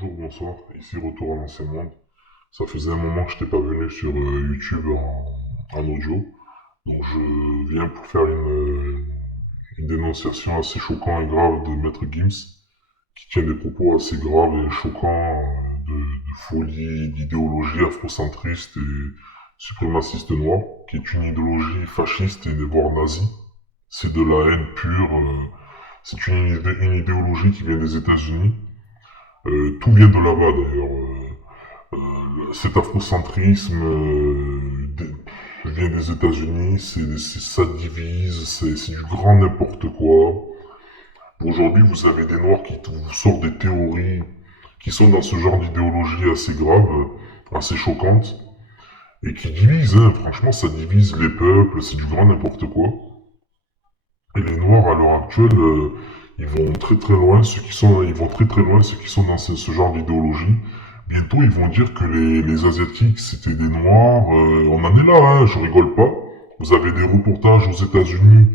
Bonjour, bonsoir, ici retour à l'ancien monde. Ça faisait un moment que je n'étais pas venu sur YouTube en audio, donc je viens pour faire une dénonciation assez choquante et grave de Maître Gims, qui tient des propos assez graves et choquants de folie, d'idéologie afrocentriste et suprémaciste noire, qui est une idéologie fasciste et voire nazie. C'est de la haine pure, c'est une idéologie qui vient des États-Unis. Tout vient de là-bas d'ailleurs. Cet afrocentrisme vient des États-Unis, ça divise, c'est du grand n'importe quoi. Aujourd'hui, vous avez des Noirs qui vous sortent des théories qui sont dans ce genre d'idéologie assez grave, assez choquante, et qui divisent, hein. Franchement, ça divise les peuples, c'est du grand n'importe quoi. Et les Noirs, à l'heure actuelle, ils vont très très loin, ils vont très très loin, ceux qui sont dans ce genre d'idéologie. Bientôt, ils vont dire que les Asiatiques, c'était des Noirs. On en est là, hein, je rigole pas. Vous avez des reportages aux États-Unis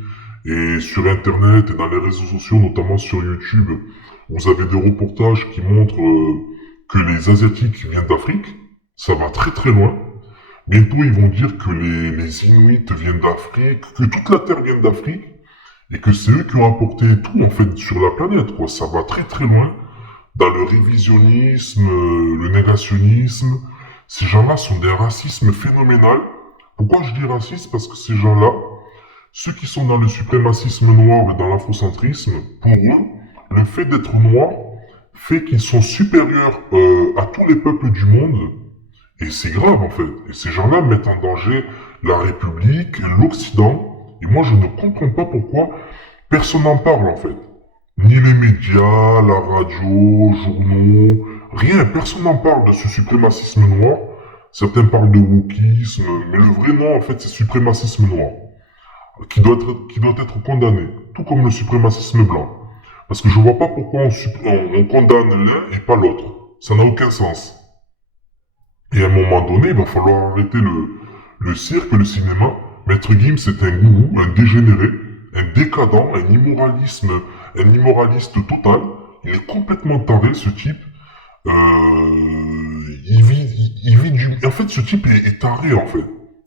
et sur Internet et dans les réseaux sociaux, notamment sur YouTube. Vous avez des reportages qui montrent que les Asiatiques viennent d'Afrique. Ça va très très loin. Bientôt, ils vont dire que les Inuits viennent d'Afrique, que toute la Terre vient d'Afrique et que c'est eux qui ont apporté tout en fait sur la planète, quoi. Ça va très très loin dans le révisionnisme, le négationnisme. Ces gens-là sont des racismes phénoménal. Pourquoi je dis raciste? Parce que ces gens-là, ceux qui sont dans le suprémacisme noir et dans l'afrocentrisme, pour eux, le fait d'être noir fait qu'ils sont supérieurs à tous les peuples du monde. Et c'est grave en fait. Et ces gens-là mettent en danger la République, l'Occident. Et moi je ne comprends pas pourquoi personne n'en parle en fait. Ni les médias, la radio, journaux, rien, personne n'en parle de ce suprémacisme noir. Certains parlent de wokisme, mais le vrai nom en fait c'est suprémacisme noir, qui doit être condamné, tout comme le suprémacisme blanc. Parce que je vois pas pourquoi on condamne l'un et pas l'autre. Ça n'a aucun sens. Et à un moment donné, il va falloir arrêter le cirque, le cinéma. Maître Gims c'est un gourou, un dégénéré, un décadent, un immoraliste total. Il est complètement taré, ce type. Il vit du... En fait, ce type est taré, en fait.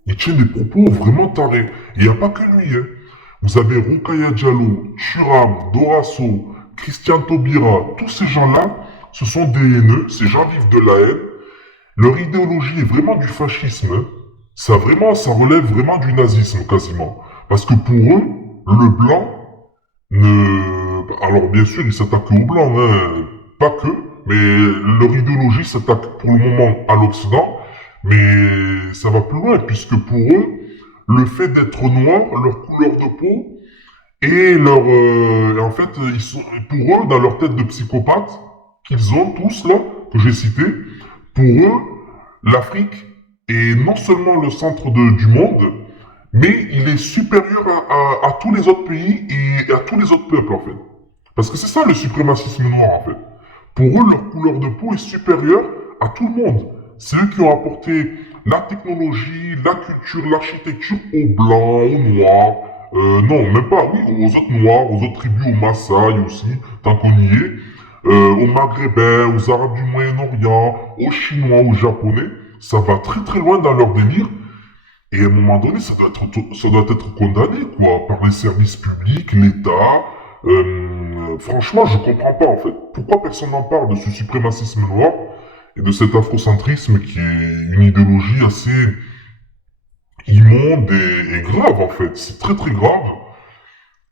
Il tient des propos vraiment tarés. Et il n'y a pas que lui, hein. Vous avez Rokhaya Diallo, Thuram, Dorasso, Christian Taubira, tous ces gens-là, ce sont des haineux, ces gens vivent de la haine. Leur idéologie est vraiment du fascisme, hein. Ça relève vraiment du nazisme quasiment. Parce que pour eux, le blanc alors bien sûr, ils s'attaquent aux blancs, hein, pas que, mais leur idéologie s'attaque pour le moment à l'Occident, mais ça va plus loin, puisque pour eux, le fait d'être noir, leur couleur de peau, et en fait, pour eux, dans leur tête de psychopathe, qu'ils ont tous là, que j'ai cité, pour eux, l'Afrique est non seulement le centre du monde, mais il est supérieur à tous les autres pays et à tous les autres peuples en fait. Parce que c'est ça le suprémacisme noir en fait. Pour eux, leur couleur de peau est supérieure à tout le monde. C'est eux qui ont apporté la technologie, la culture, l'architecture aux blancs, aux noirs. Non, même pas, oui, aux autres noirs, aux autres tribus, aux Maasai aussi, tant qu'on y est. Aux Maghrébins, aux Arabes du Moyen-Orient, aux Chinois, aux Japonais. Ça va très très loin dans leur délire. Et à un moment donné, ça doit être condamné, quoi, par les services publics, l'État. Franchement, je comprends pas, en fait. Pourquoi personne n'en parle de ce suprémacisme noir et de cet afrocentrisme qui est une idéologie assez immonde et grave, en fait. C'est très très grave.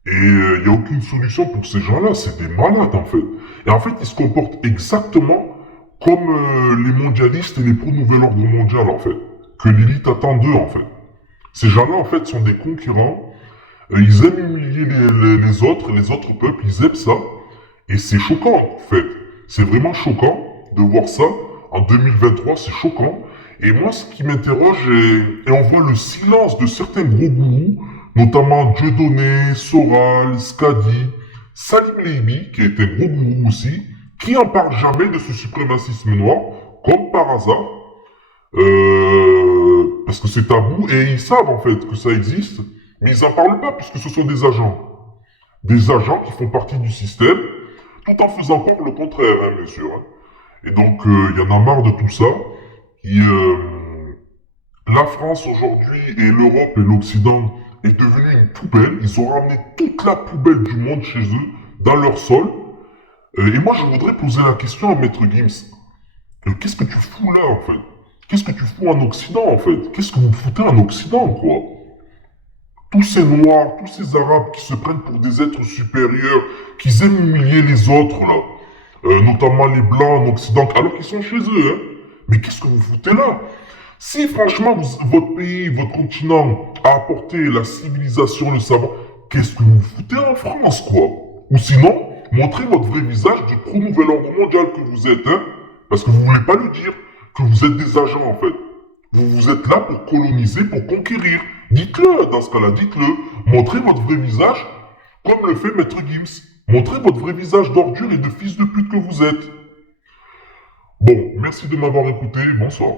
Et il n'y a aucune solution pour ces gens-là. C'est des malades, en fait. Et en fait, ils se comportent exactement comme les mondialistes et les pro-nouvel ordre mondial, en fait. Que l'élite attend d'eux, en fait. Ces gens-là, en fait, sont des concurrents. Ils aiment humilier les autres peuples, ils aiment ça. Et c'est choquant, en fait. C'est vraiment choquant de voir ça. En 2023, c'est choquant. Et moi, ce qui m'interroge, et on voit le silence de certains gros gourous, notamment Dieudonné, Soral, Skadi, Salim Leibi, qui est un gros gourou aussi, qui en parle jamais de ce suprémacisme noir, comme par hasard. Parce que c'est tabou et ils savent en fait que ça existe, mais ils en parlent pas puisque ce sont des agents. Des agents qui font partie du système, tout en faisant encore le contraire, hein, bien sûr. Et donc, il y en a marre de tout ça. Et, la France aujourd'hui et l'Europe et l'Occident est devenue une poubelle. Ils ont ramené toute la poubelle du monde chez eux, dans leur sol. Et moi, je voudrais poser la question à Maître Gims. Qu'est-ce que tu fous là, en fait? Qu'est-ce que tu fous en Occident, en fait? Qu'est-ce que vous foutez en Occident, quoi? Tous ces Noirs, tous ces Arabes qui se prennent pour des êtres supérieurs, qui aiment humilier les autres, là. Notamment les Blancs en Occident, alors qu'ils sont chez eux, hein. Mais qu'est-ce que vous foutez là? Si franchement votre pays, votre continent a apporté la civilisation, le savoir, qu'est-ce que vous foutez en France, quoi? Ou sinon, montrez votre vrai visage du pro-nouvel ordre mondial que vous êtes, hein? Parce que vous voulez pas le dire, que vous êtes des agents, en fait. Vous êtes là pour coloniser, pour conquérir. Dites-le, dans ce cas-là, dites-le. Montrez votre vrai visage, comme le fait Maître Gims. Montrez votre vrai visage d'ordure et de fils de pute que vous êtes. Bon, merci de m'avoir écouté, bonsoir.